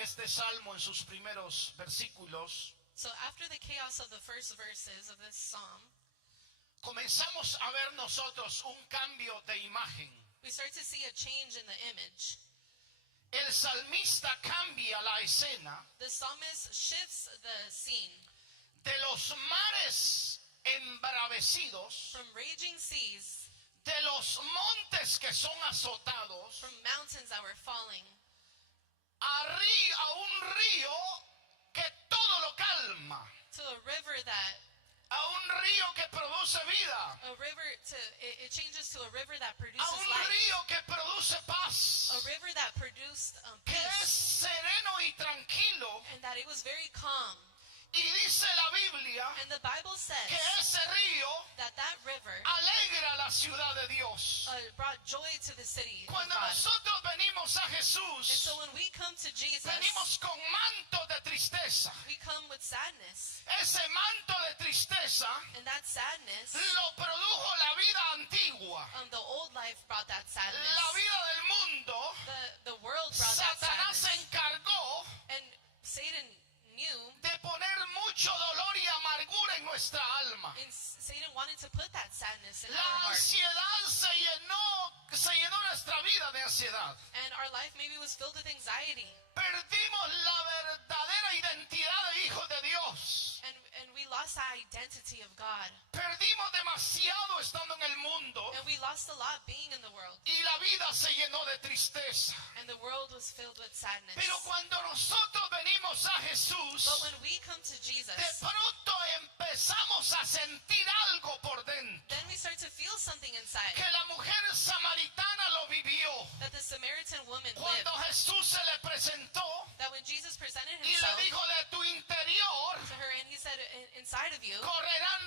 este salmo en sus primeros versículos, So after the chaos of the first verses of this psalm, comenzamos a ver nosotros un cambio de imagen. we start to see a change in the image. El salmista cambia la escena The psalmist shifts the scene de los mares embravecidos, from raging seas, de los montes que son azotados, from mountains that were falling, a un río que todo lo calma, to a river that a un río que produce vida, it changes to a river that a produces un life, río que produce paz, a river that produced que es peace, sereno y tranquilo. and that it was very calm. Y dice la Biblia And the Bible que says ese río that river alegra la ciudad de Dios. brought joy to the city of Cuando God. nosotros venimos a And Jesús, so when we come to Jesus, venimos con manto de tristeza. we come with sadness. Ese manto de tristeza And that sadness, lo produjo la vida antigua, the old life brought that sadness. la vida del mundo. The world brought that Satanás se sadness. encargó And Satan knew, de poner mucho dolor y amargura en nuestra alma. and Satan wanted to put that sadness in our La heart. ansiedad se llenó nuestra vida de ansiedad. And our life maybe was filled with anxiety. Perdimos la verdadera identidad de hijos de Dios. And we lost that identity of God. Perdimos demasiado estando en el mundo And we lost a lot being in the world. y la vida se llenó de tristeza. And the world was filled with sadness. Pero cuando nosotros venimos a Jesús, But when we come to Jesus, de pronto empezamos a sentir algo por dentro. then we start to feel something inside. Que la mujer samaritana lo vivió. That the Samaritan woman lived. Cuando Jesús se le presentó That when Jesus presented y le himself dijo de tu interior to her and he said, inside of you, correrán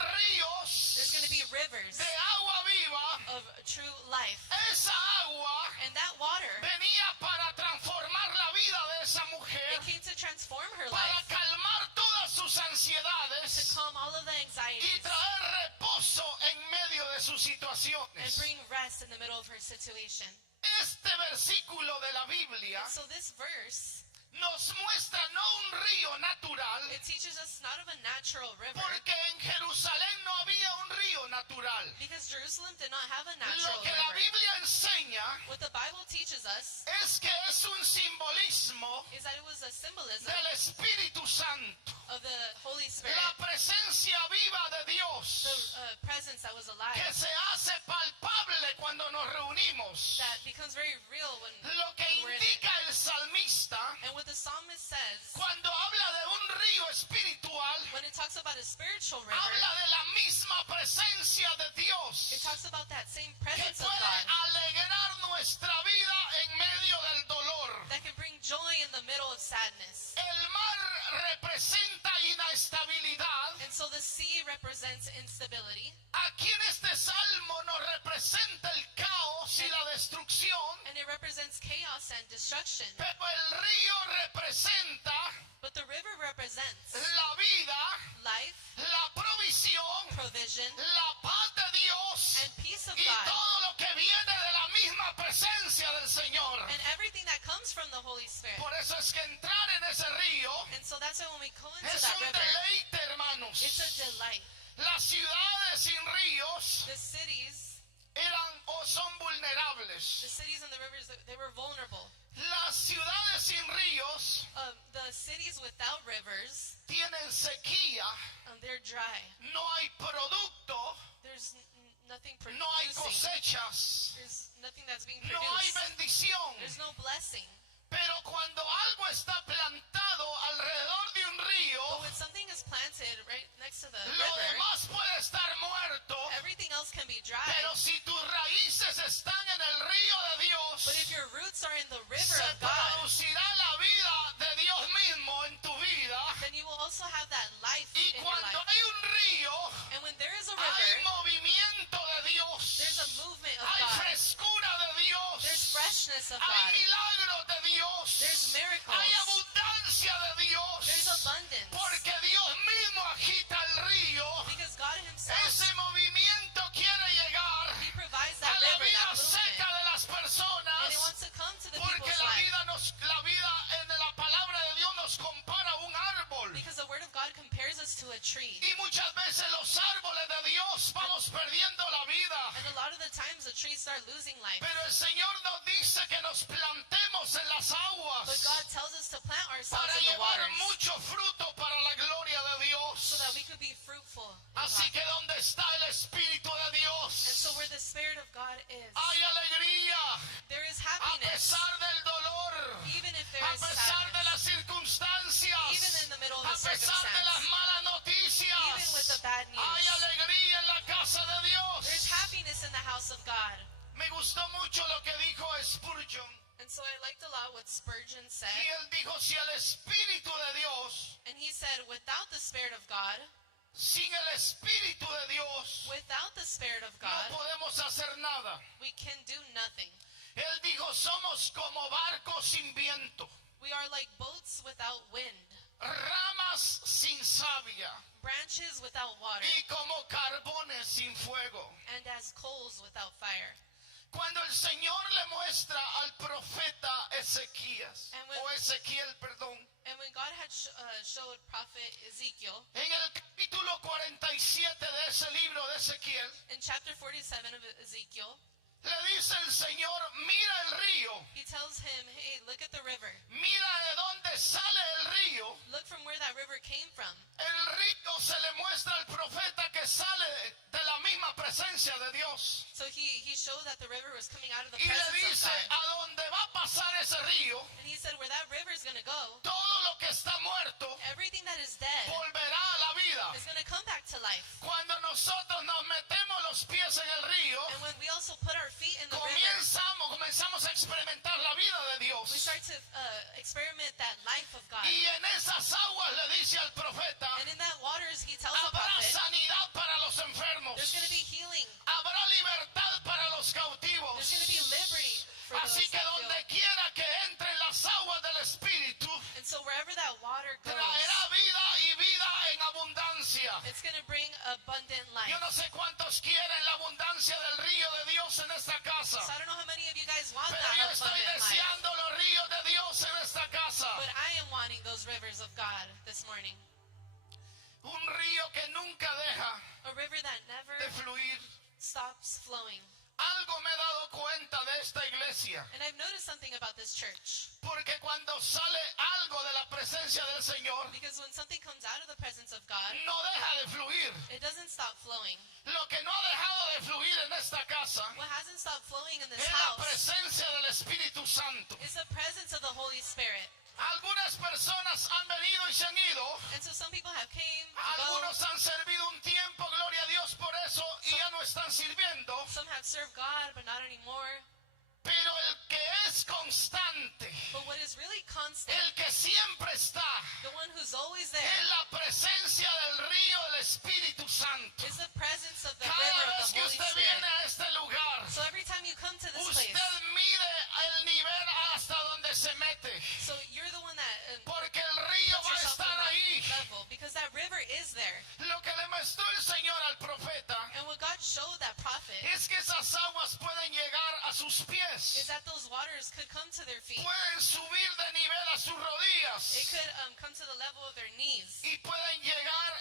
there's going to be ríos rivers de agua viva. of true life. Esa agua And that water, venía para transformar la vida de esa mujer, it came to transform her para life, calmar todas sus to ansiedades calm all of the y anxieties traer reposo en medio de sus and situaciones. bring rest in the middle of her situation. Este versículo de la Biblia And so this verse, nos muestra no un río natural, it teaches us not of a natural river, porque en Jerusalén no había un río natural. because Jerusalem did not have a natural Lo que la river. Biblia enseña What the Bible teaches us es que es un simbolismo is that it was a symbolism del Espíritu Santo, of the Holy Spirit, la presencia viva de Dios, the presence that was alive, que se hace palpable cuando nos reunimos. that becomes very real when Lo que we're in it. indica el salmista And what the psalmist says, cuando habla de un río espiritual, when it talks about a spiritual river, habla de la misma presencia de it Dios talks about that same que presence of puede God alegrar nuestra vida en medio del dolor. that can bring joy in the middle of sadness. El mar representa inestabilidad. And so the sea represents instability, Aquí en este salmo nos representa el caos y la destrucción, and it represents chaos and destruction. pero el río representa But the river represents la vida, life, la provisión, provision, la paz de Dios and peace of y God, todo lo que viene de la misma presencia del Señor. and everything that comes from the Holy Spirit. Por eso es que entrar en ese río And so that's why when we go into es that un river, deleite, hermanos. it's a delight. Las ciudades sin ríos The cities, eran o son the vulnerables. cities and the rivers, they were vulnerable. Las ciudades sin ríos The cities without rivers, tienen sequía, they're dry. no hay producto, There's nothing no hay producing. cosechas, There's nothing that's being no hay produced. bendición. There's no blessing. Pero cuando algo está plantado alrededor de un But río, when something is planted right next to the lo river, demás puede estar muerto. everything else can be dry. Pero si tus raíces están en el río de Dios, But if your roots are in the river se of God, producirá la vida de Dios mismo en tu vida. then you will also have that life Y in your cuando life. hay un río, And when there is a hay river, movimiento de Dios. there's a movement of Hay God. frescura de Dios. There's freshness of Hay God. milagros de Dios. There's miracles. Hay abundancia de Dios. There's abundance. Porque Dios mismo agita el río. Because God himself, Ese movimiento quiere llegar he provides a that la river, vida that seca movement. de las And he personas. wants to come to the Porque people's la life. vida en la palabra de to a tree. Y muchas veces los árboles de Dios vamos perdiendo la vida. And a lot of the times the trees start losing life. Pero el Señor nos dice que nos plantemos en las But aguas God tells us to plant ourselves para in the llevar waters mucho fruto para la gloria de so that Dios. we could be fruitful. in Así God. que donde está el Espíritu de And Dios, so where the Spirit of God is, hay alegría there is a happiness. pesar del dolor, Even if there a is pesar de las sadness. circunstancias, Even in the middle of a the pesar de las circumstance. malas Even with noticias, the bad news. hay alegría en la casa de There's Dios. happiness in the house of God. Me gustó mucho lo que dijo Spurgeon. And so I liked a lot what Spurgeon said. Y él dijo, si el Espíritu de Dios, And he said, without the Spirit of God, sin el Espíritu de Dios, without the Spirit of no God, podemos hacer nada. we can do nothing. Él dijo, somos como barcos sin viento, We are like boats without wind, ramas sin savia branches without water, y como carbones sin fuego. and as coals without fire. Cuando el Señor le muestra al profeta Ezequías, And when- o Ezequiel, perdón, And when God had showed prophet Ezekiel, en el capítulo 47 de ese libro de Ezequiel, in chapter 47 of Ezekiel, le dice el Señor, mira el río, he tells him, hey, look at the river. mira de dónde sale el río. Look from where that river came from. El río se le muestra al profeta que sale de la misma presencia de Dios. So he showed that the river was coming out of the Y le presence dice, of God. a donde va a pasar ese río, And he said, where that river is going to go, todo lo que está muerto everything that is dead volverá a la vida. is going to come back to life. Cuando nosotros nos metemos los pies en el río, And when we also put our feet in the river, comenzamos a experimentar la vida de we Dios. start to experiment that life of God. Y en esas aguas le dice al profeta, And in that waters, he tells the habrá prophet, sanidad para los enfermos, there's going to be healing. habrá libertad para los cautivos. There's going to be liberty for those Así que that donde feel. quiera que entren las aguas del Espíritu, And so wherever that water goes, traerá vida y vida en abundancia. it's going to bring abundant life. Yo no sé cuántos quieren la abundancia del río de Dios en esta casa, So I don't know how many of you guys want pero yo that estoy abundant life. deseando los ríos de Dios en esta casa. But I am wanting those rivers of God this morning. Un río que nunca deja A river that never de fluir. stops flowing. Algo me he dado cuenta de esta iglesia, And I've noticed something about this church. porque cuando sale algo de la presencia del Señor, Because when something comes out of the presence of God, no deja de fluir. it doesn't stop flowing. Lo que no ha dejado de fluir en esta casa What hasn't stopped flowing in this es la house presencia del Espíritu Santo. is the presence of the Holy Spirit. Algunas personas han venido y se han ido. And so some people have came, go, Algunos han servido un tiempo, gloria a Dios por eso, y ya no están sirviendo. some have served God, but not anymore. Pero el que es constante, But what is really constant, el que siempre está, the one who's always there, es la presencia del río del Espíritu Santo. is the presence of the Cada river vez of the que Holy usted viene Spirit. a este lugar, So every time you come to this usted place, mide el nivel hasta donde se mete. so you're the one that Porque el río puts va a yourself estar in ahí. that level, because that river is there. Lo que le mostró el Señor al profeta And what God showed that prophet es que esas aguas pueden llegar a sus is pies. that those waters could come to their feet. Pueden subir de nivel a sus It rodillas. could come to the level of their knees, Y pueden llegar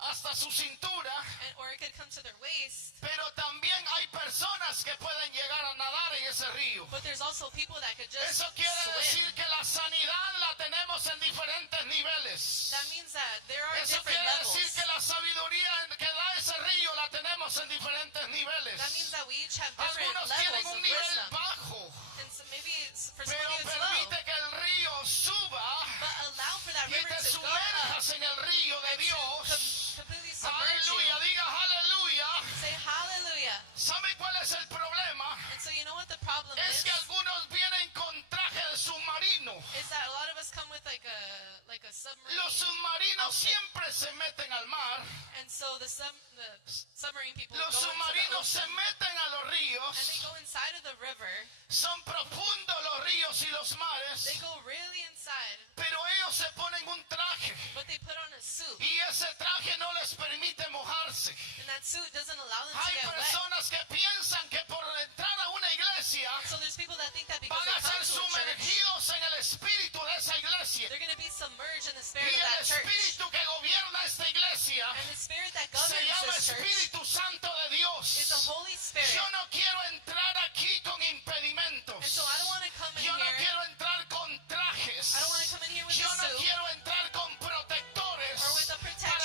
hasta su cintura. or it could come to their waist. Pero también hay personas que pueden llegar a nadar en ese río. But there's also people that could just Eso quiere swim. decir que la sanidad la tenemos en diferentes niveles. That means that there are Eso different quiere decir levels. que la sabiduría que da ese río la tenemos en diferentes That means niveles. that we each have different Algunos levels tienen of un nivel wisdom. bajo, And so maybe for some pero of you it's low. permite que el río suba But allow for that y river te to go up sumerjas en el río de and to Dios. completely submerge you. Aleluya, diga aleluya. Say hallelujah. ¿Sabe cuál es el problema? And so you know what the problem Es is? que algunos vienen con traje de submarino. Is that a lot of us come with like a submarine. Los submarinos outfit. siempre se meten al mar. And so the submarine people Los go into the submarinos se ocean meten a los and they ríos. go inside of the river. Son profundos los ríos y los They mares. go really inside, Pero ellos se ponen un traje. but they put on a suit. Y ese traje no les permite mojarse. And that suit doesn't allow them to Hay get wet. personas que piensan que por entrar a una iglesia So there's people that think that because van they a ser come to a church, sumergidos en el espíritu de esa iglesia. they're going to be submerged in the Y spirit of el that church. espíritu que gobierna esta iglesia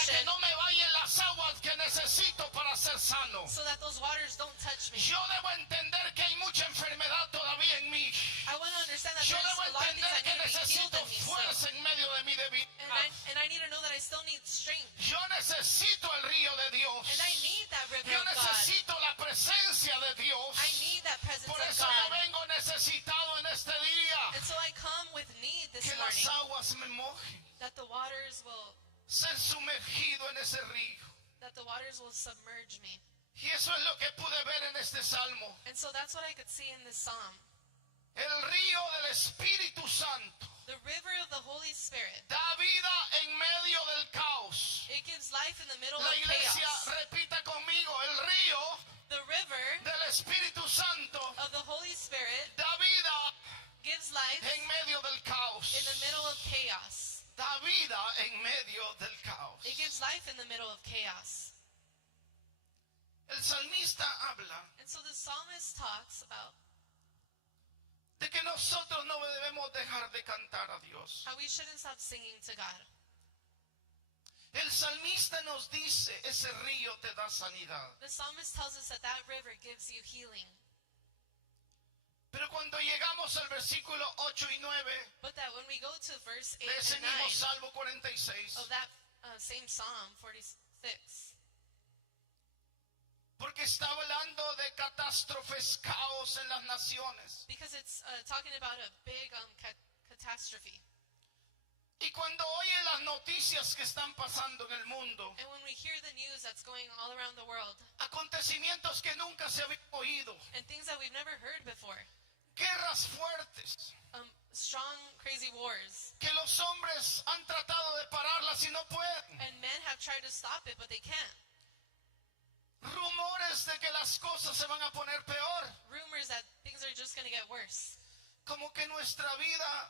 devotion no me vayan las aguas que necesito para ser sano. so that those waters don't touch me. Yo debo entender que hay mucha enfermedad todavía en mí. I want to understand that Yo there's debo a lot of things entender that que need to be healed necesito in me still. fuerza en medio de mi debilidad. And I need to know that I still need strength. Yo necesito el río de Dios. And I need that river Yo of God. necesito la presencia de Dios. I need that presence Por of eso yo God. vengo necesitado en este día. And so I come with need this Que las morning. aguas me mojen. That the waters will Ser sumergido en ese río. submerge me. Y eso es lo que pude ver en este salmo. And so that's what I could see in this psalm. El río del Espíritu Santo The river of the Holy Spirit. da vida en medio del caos. It gives life in the middle La of iglesia, chaos. repita conmigo, el río The river del Espíritu Santo of the Holy Spirit da vida gives life en medio del caos. in the middle of chaos. Da vida en medio del caos. It gives life in the middle of chaos. El salmista habla And so the psalmist talks about de que nosotros no debemos dejar de cantar a Dios. how we shouldn't stop singing to God. El salmista nos dice, ese río te da sanidad. The psalmist tells us that that river gives you healing. Pero cuando llegamos al versículo 8 y 9 But that when we go to verse 8 de ese and mismo 9 Salmo 46, of that same Psalm 46, porque está hablando de catástrofes, caos en las naciones. because it's talking about a big catastrophe. Y cuando oye las noticias que están pasando en el mundo, And when we hear the news that's going all around the world, acontecimientos que nunca se habían oído, and things that we've never heard before, guerras fuertes, strong, crazy wars, que los hombres han tratado de pararlas y no pueden, and men have tried to stop it, but they can't. rumores de que las cosas se van a poner peor, Rumors that things are just going to get worse. como que nuestra vida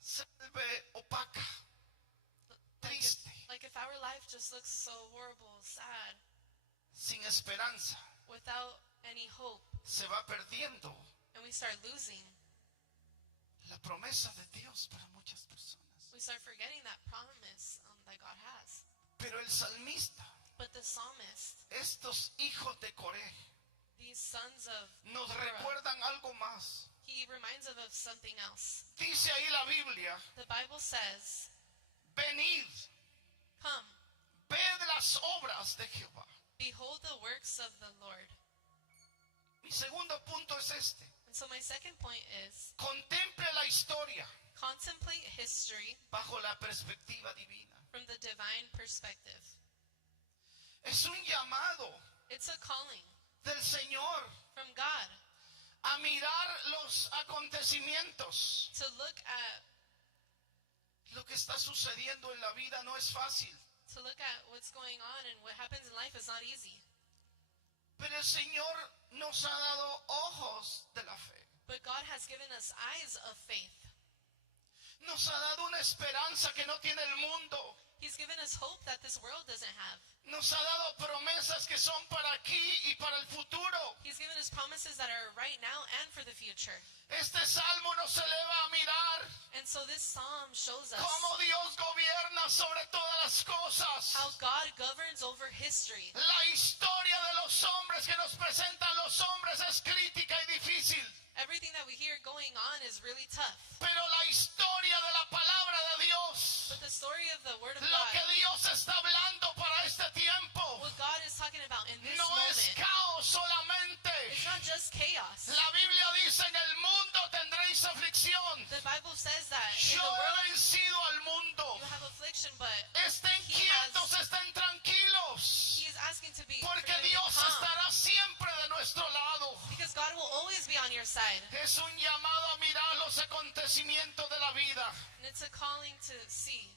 se vuelve opaca, triste, Like if our life just looks so horrible, sad, sin esperanza, without any hope, se va perdiendo and we start losing, la promesa de Dios para muchas personas. we start forgetting that promise that God has. Pero el salmista, But the psalmist, estos hijos de Coré, these sons of nos Korah, recuerdan algo más. he reminds us of something else. Dice ahí la Biblia, The Bible says, venid, come, ved las obras de Jehová. behold the works of the Lord. Mi segundo punto es este. And so my second point is, Contemple la historia contemplate history bajo la perspectiva divina. from the divine perspective. Es un llamado It's a calling del Señor from God a mirar los acontecimientos. to look at Lo que está sucediendo en la vida no es fácil, what's going on, and what happens in life is not easy. pero el Señor nos ha dado ojos de la fe. But God has given us eyes of faith. Nos ha dado una esperanza que no tiene el mundo. He's given us hope that this world doesn't have. Nos ha dado promesas que son para aquí y para el futuro. He's given us promises that are right now and for the future. Este salmo nos eleva a mirar And so this psalm shows us cómo Dios gobierna sobre todas las cosas. how God governs over history. La historia de los hombres que nos presentan los hombres es crítica y difícil. Everything that we hear going on is really tough. Pero la historia de la palabra de Dios, But the story of the Word of lo que God, Dios está hablando para este tiempo, what God is talking about in this no es moment, caos solamente. it's not just chaos. La Biblia dice, en el mundo tendréis aflicción. The Bible says that in Yo the he world vencido al mundo. you have affliction, but Estén quietos, estén tranquilos, He is asking to be porque for them to be Dios calm, estará siempre de nuestro lado. because God will always be on your side. Es un llamado a mirar los acontecimientos de la vida. And it's a calling to see.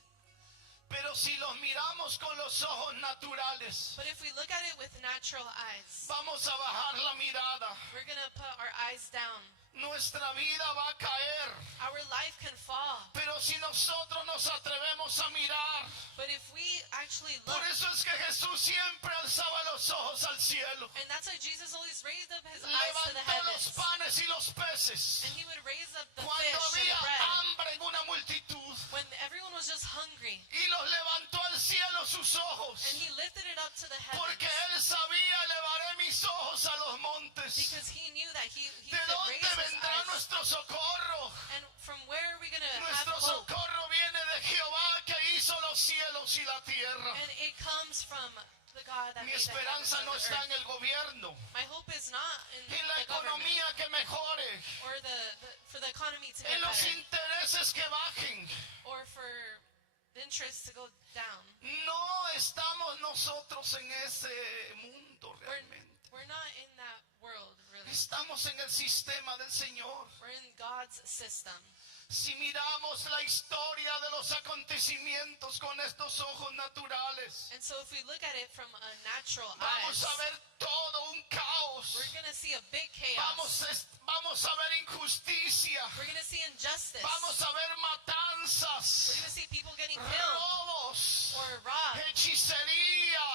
Pero si los miramos con los ojos naturales, But if we look at it with natural eyes, vamos a bajar la mirada. we're going to put our eyes down. nuestra vida va a caer. Our life can fall. Pero si nosotros nos atrevemos a mirar, But if we actually por look, eso es que Jesús siempre alzaba los ojos al cielo. and that's why Jesus always raised up his eyes to the Levantó los heavens. panes y los peces. And he would raise up the Cuando fish and había the bread. hambre en una multitud. When everyone was just hungry. Y los levantó al cielo sus ojos. And he lifted it up to the Porque heavens. él sabía, elevaré mis ojos a los montes. Because he knew that he ¿De could dónde raise his vendrá eyes. nuestro socorro? And from where are we going to have Nuestro hope? socorro viene de Jehová que hizo los cielos y la tierra. And it comes from the God that Mi made the heavens esperanza and no the está en earth. el gobierno, My hope is not in en la the government economía que mejore, or for the economy to get en los better intereses que bajen. or for the interest to go down. No estamos nosotros en ese mundo realmente. We're not in that world, really. Estamos en el sistema del Señor. We're in God's system. Si miramos la historia de los acontecimientos con estos ojos naturales, And so if we look at it from a natural vamos eyes, a ver todo un caos. we're going to see a big chaos. Vamos a ver injusticia. We're going to see injustice. Vamos a ver We're matanzas, going to see people getting killed robos, or robbed hechicería,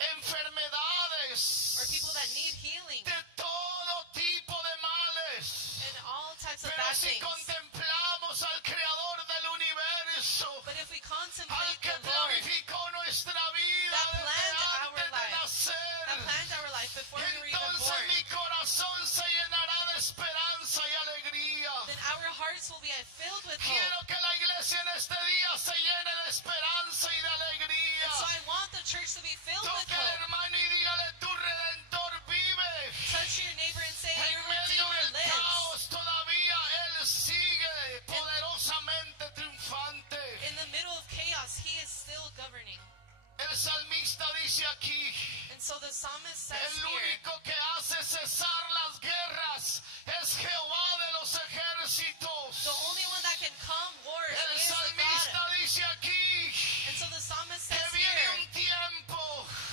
or enfermedades, people that need healing de todo tipo de males. and all types of Pero bad si things. contemplamos al Creador del universo, But if we al contemplate que the Lord planificó nuestra vida that desde planned our antes de life, that nacer, planned our life before we were even entonces born, mi corazón se llenará de esperanza y alegría. then our hearts will be filled with hope. Quiero que la iglesia en este día se llene de esperanza y de alegría. And so I want the church to be filled with Toque al hope. hermano y dígale, tu Redentor vive. Touch your neighbor and say, En your medio Redeemer del lives. caos todavía Él sigue poderosamente triunfante. In the middle of chaos, he is still governing. El salmista dice aquí, And so the psalmist says el here, único que hace cesar las guerras es Jehová de los ejércitos. the only one that can calm wars El is the salmista God. dice aquí And so the psalmist que says viene here un tiempo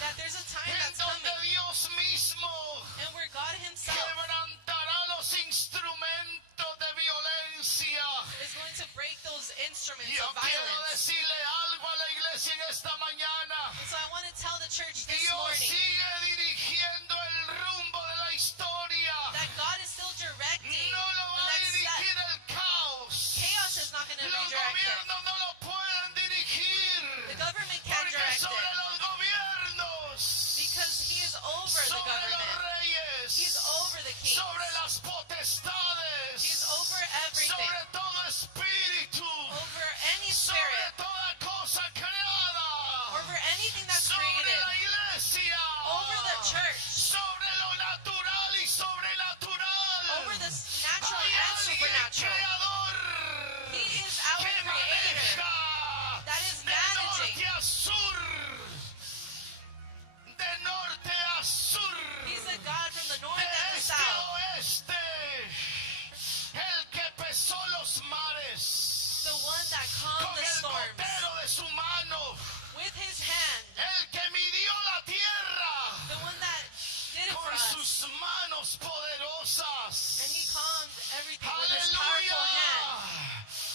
that there's a time en that's donde coming Dios mismo and where God himself quebrantará los instrumentos de violencia. is going to break those instruments Yo of quiero violence. decirle algo a la iglesia en esta mañana. And so I want to tell the church this Dios morning sigue dirigiendo el rumbo de la historia. that God is still directing No lo the va a next step. dirigir el caos. Chaos is not going to Los redirect it. gobiernos no lo pueden dirigir. The government can't Porque direct sobre it los gobiernos, because he is over the sobre los government. reyes, He's over the kings. sobre las potestades, He's over everything. sobre todo espíritu, Over any sobre spirit. toda cosa creada, Over anything that's sobre created. la iglesia, Over the church. sobre lo natural y sobrenatural. Over the natural Hay and alguien supernatural. creador He is our que creator maneja that is de managing. norte a sur, de norte a sur, He's a God from the north de and the este a south. oeste, el que pesó los mares The one that calmed con the el storms gotero de su mano, with his hand. el que midió la tierra The one that did it for con us. sus manos poderosas. And he calmed everything with his powerful Aleluya. hand.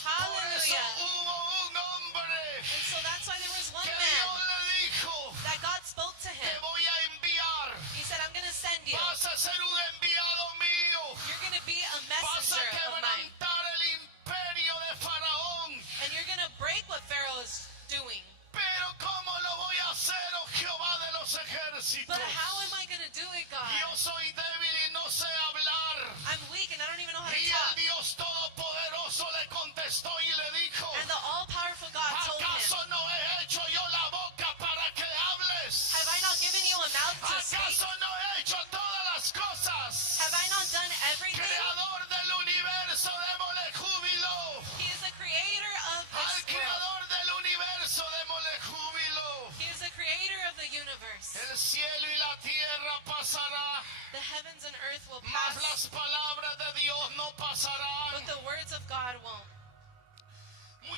Por eso Hallelujah. hubo un hombre And so that's why there was one que man Dios le dijo, that God spoke to te him. voy a enviar, He said, I'm going to send you. vas a ser un enviado mío, You're going to be a vas a messenger of mine. quebrantar el imperio de Faraón. And you're going to break what Pharaoh is doing. Pero ¿cómo lo voy a hacer, oh Jehová de los ejércitos? But how am I going to do it, God? Yo soy débil y no sé hablar. I'm weak and I don't even know how to Y el talk. Dios Todopoderoso le contestó y le dijo, And the all-powerful God told ¿acaso him, no he hecho yo la boca para que hables? have I not given you a mouth to speak? ¿Acaso no he hecho todas las cosas? Have I not done everything? Creador del universo, démosle júbilo. He is the creator of Al this world. creador del universo, démosle júbilo. He is the creator of the universe. El cielo y la tierra pasará, The heavens and earth will mas pass, las palabras de Dios no pasarán. but the words of God won't.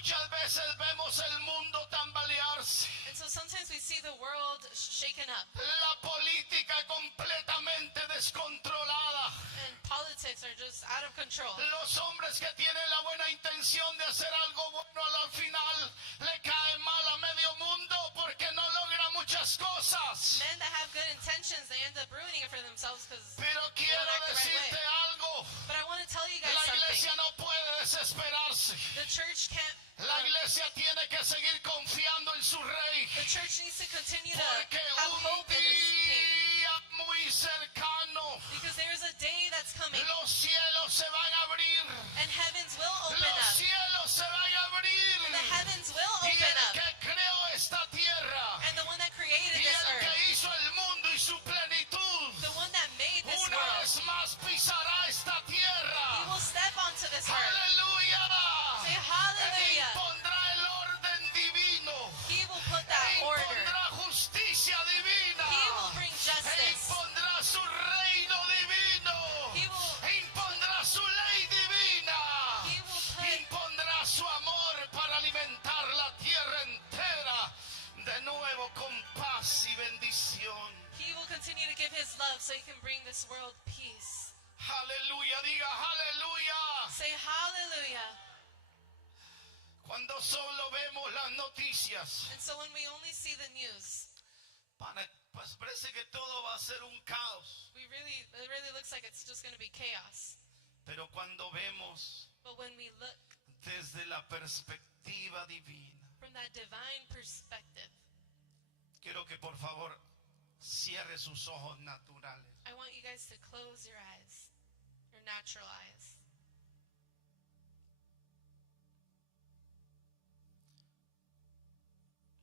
muchas veces vemos el mundo tambalearse. And so sometimes we see the world shaken up, La política completamente descontrolada. and politics are just out of control. Los hombres que tienen la buena intención de hacer algo bueno al final le caen mal a medio mundo porque no logran muchas cosas. Men that have good intentions, they end up ruining it for themselves because. Pero quiero act the right decirte way. algo. But I want to tell you guys La something. iglesia no puede desesperarse. The church can't. La iglesia tiene que seguir confiando en su rey. The church needs to continue to Porque have un hope in its king. día muy cercano Because there is a day that's coming, los cielos se van a abrir. and heavens will open Los up. cielos se van a abrir. The heavens will Y open el up. que creó esta tierra And the one that created y this el earth, que hizo el mundo y su plenitud, the one that made this una world, vez más pisará esta he tierra. will step onto this earth. Aleluya. Say E hallelujah. impondrá el orden divino. He will put E that order. impondrá justicia divina. He will bring E justice. impondrá su reino divino. He will- E impondrá su ley divina. He will put- Impondrá su amor para alimentar la tierra entera de nuevo con paz y bendición. He will continue to give his love so he can bring this world peace. Aleluya, diga aleluya. Say hallelujah. Cuando solo vemos las noticias, And so when we only see the news, pues parece que todo va a ser un caos. it really looks like it's just going to be chaos. Pero cuando vemos But when we look desde la perspectiva divina, from that divine perspective, quiero que por favor cierre sus ojos naturales. I want you guys to close your eyes, your natural eyes.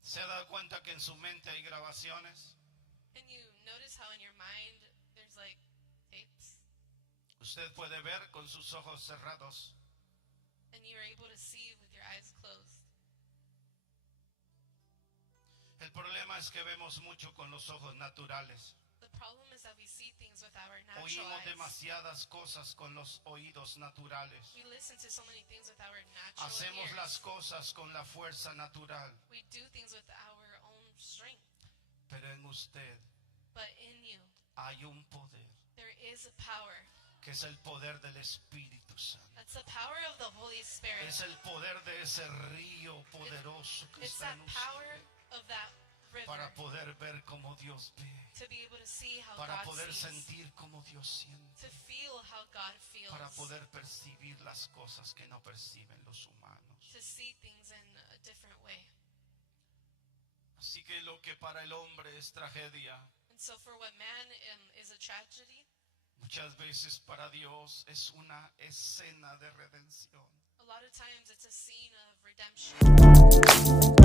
¿Se ha dado cuenta que en su mente hay grabaciones? And you notice how in your mind there's like tapes, Usted puede ver con sus ojos cerrados. and you're able to see with your eyes closed. El problema es que vemos mucho con los ojos naturales. The problem is that we see things with our natural Oímos eyes. demasiadas cosas con los oídos naturales. We listen to so many things with our natural Hacemos ears. las cosas con la fuerza natural. We do things with our own strength. Pero en usted But in you, hay un poder, there is a power. que es el poder del Espíritu Santo. That's the power of the Holy Spirit. Es el poder de ese río poderoso que It's está that en power usted. of that river Para poder ver como Dios ve. to be able to see how Para God poder sees, sentir como Dios siente. to feel how God feels, Para poder percibir las cosas que no perciben los humanos. to see things in a different way. Así que lo que para el hombre es tragedia, And so for what man is a tragedy, muchas veces para Dios es una escena de redención. a lot of times it's a scene of redemption.